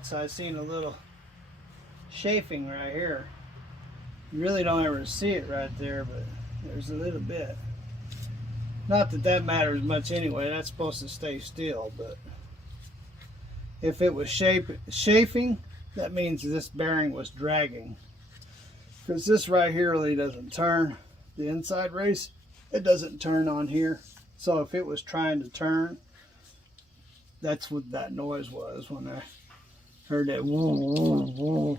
nuts, I seen a little chafing right here. You really don't ever see it right there, but there's a little bit. Not that that matters much anyway, that's supposed to stay still, but if it was chafing, that means this bearing was dragging. Because this right here really doesn't turn. The inside race, it doesn't turn on here. So if it was trying to turn, that's what that noise was when I heard that woo, woo, woo.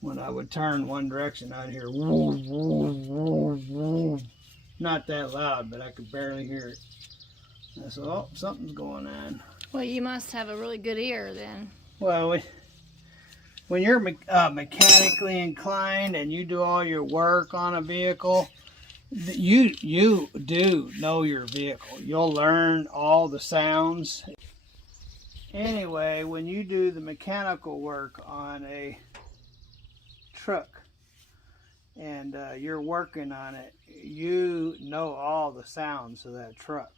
When I would turn one direction, I'd hear woo, woo, woo, woo. Not that loud, but I could barely hear it. I said, oh, something's going on. Well, you must have a really good ear then. Well, when you're mechanically inclined and you do all your work on a vehicle, you do know your vehicle. You'll learn all the sounds. Anyway, when you do the mechanical work on a truck and you're working on it, you know all the sounds of that truck.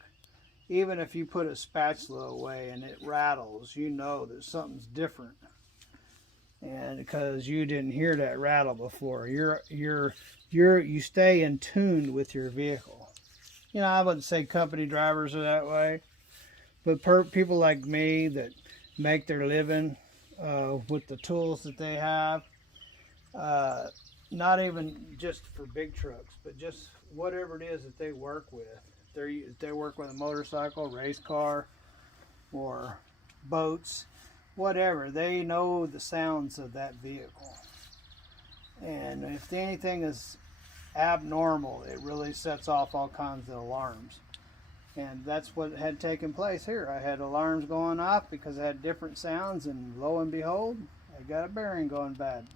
Even if you put a spatula away and it rattles, you know that something's different. And because you didn't hear that rattle before, you stay in tune with your vehicle. You know, I wouldn't say company drivers are that way, but people like me that make their living with the tools that they have, not even just for big trucks, but just whatever it is that they work with. If they work with a motorcycle, race car, or boats, whatever, they know the sounds of that vehicle. And if anything is abnormal, it really sets off all kinds of alarms. And that's what had taken place here. I had alarms going off because I had different sounds, and lo and behold, I got a bearing going bad.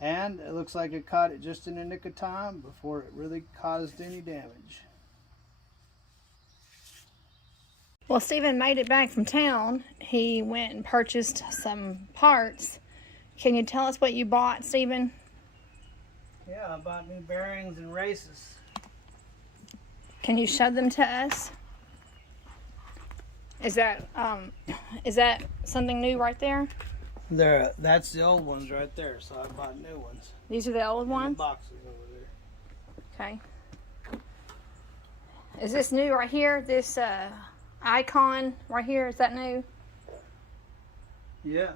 And it looks like it caught it just in the nick of time before it really caused any damage. Well, Stephen made it back from town. He went and purchased some parts. Can you tell us what you bought, Stephen? Yeah, I bought new bearings and races. Can you show them to us? Is that something new right there? There, that's the old ones right there. So I bought new ones. These are the old ones? The boxes over there. Okay. Is this new right here? This icon right here, is that new? Yeah.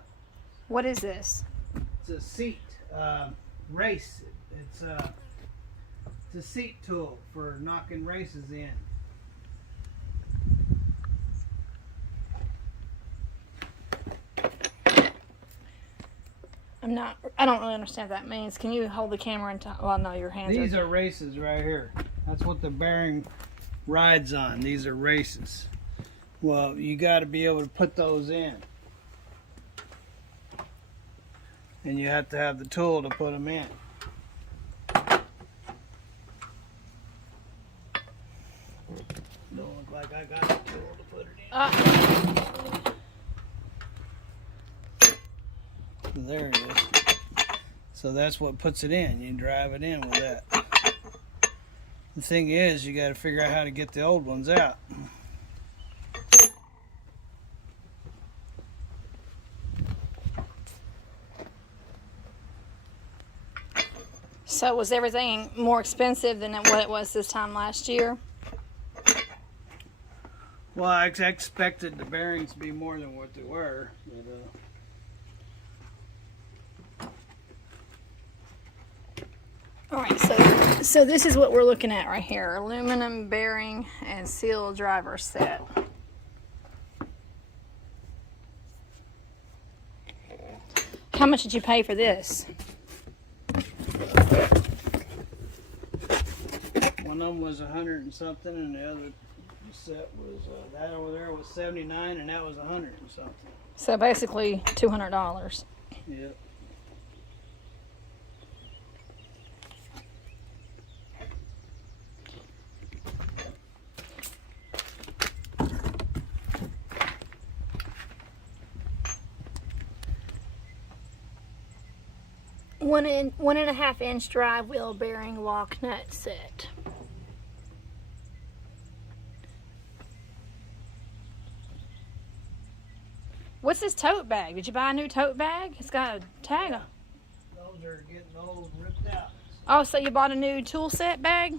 What is this? It's a seat race. It's a seat tool for knocking races in. I don't really understand what that means. Can you hold the camera and well, no, your hands These are races right here. That's what the bearing rides on. These are races. Well, you got to be able to put those in. And you have to have the tool to put them in. Don't look like I got the tool to put it in. There it is. So that's what puts it in. You drive it in with that. The thing is, you got to figure out how to get the old ones out. So was everything more expensive than what it was this time last year? Well, I expected the bearings to be more than what they were. But, All right, so this is what we're looking at right here. Aluminum bearing and seal driver set. How much did you pay for this? one of them was 100 and something, and the other set was that over there was 79, and that was 100 and something. So basically $200. Yep. One and 1.5 inch drive wheel bearing lock nut set. What's this tote bag? Did you buy a new tote bag? It's got a tag on. Those are getting old and ripped out. Oh, so you bought a new tool set bag?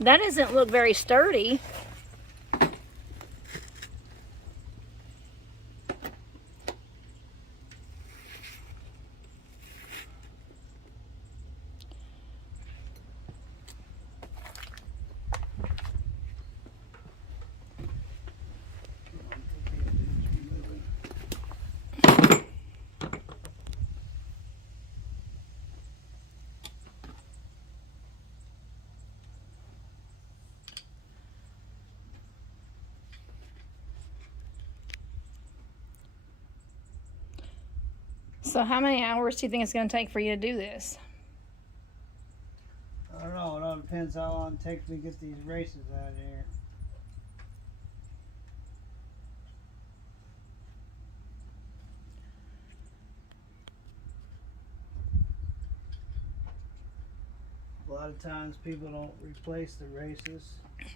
That doesn't look very sturdy. So how many hours do you think it's going to take for you to do this? I don't know. It all depends how long it takes me to get these races out of here. A lot of times people don't replace the races. It'd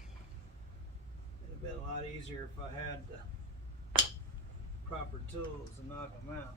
have been a lot easier if I had the proper tools to knock them out.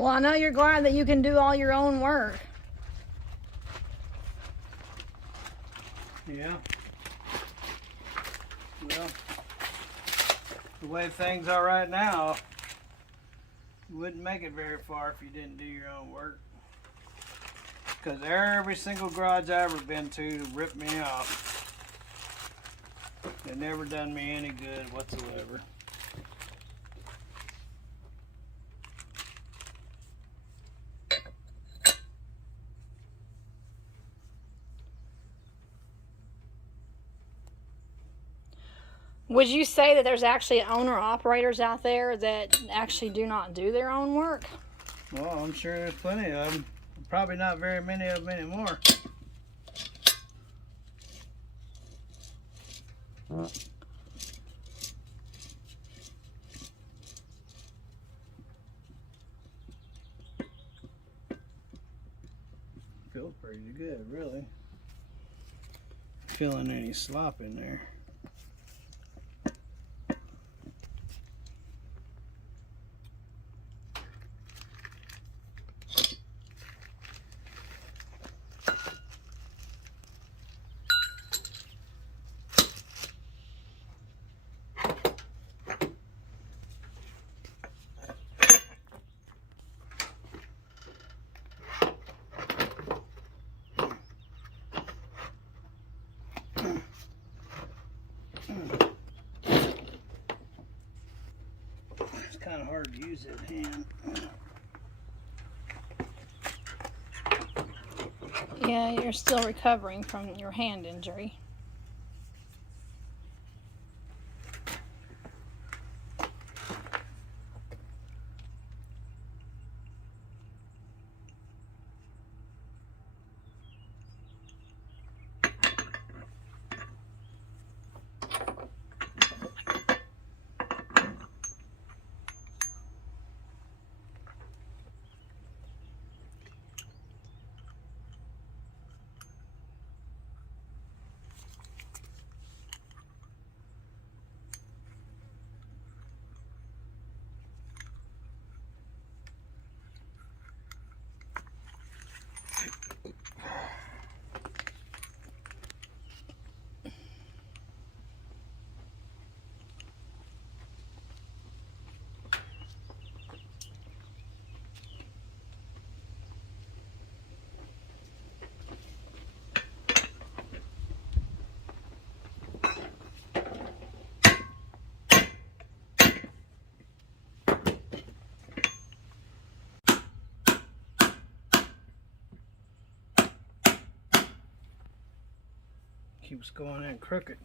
Well, I know you're glad that you can do all your own work. Yeah. Well, the way things are right now, you wouldn't make it very far if you didn't do your own work. Because every single garage I've ever been to ripped me off. It never done me any good whatsoever. Would you say that there's actually owner-operators out there that actually do not do their own work? Well, I'm sure there's plenty of them. Probably not very many of them anymore. Feels pretty good, really. Feeling any slop in there. It's kind of hard to use that hand. Yeah, you're still recovering from your hand injury. keeps going in crooked.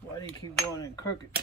Why do you keep going in crooked?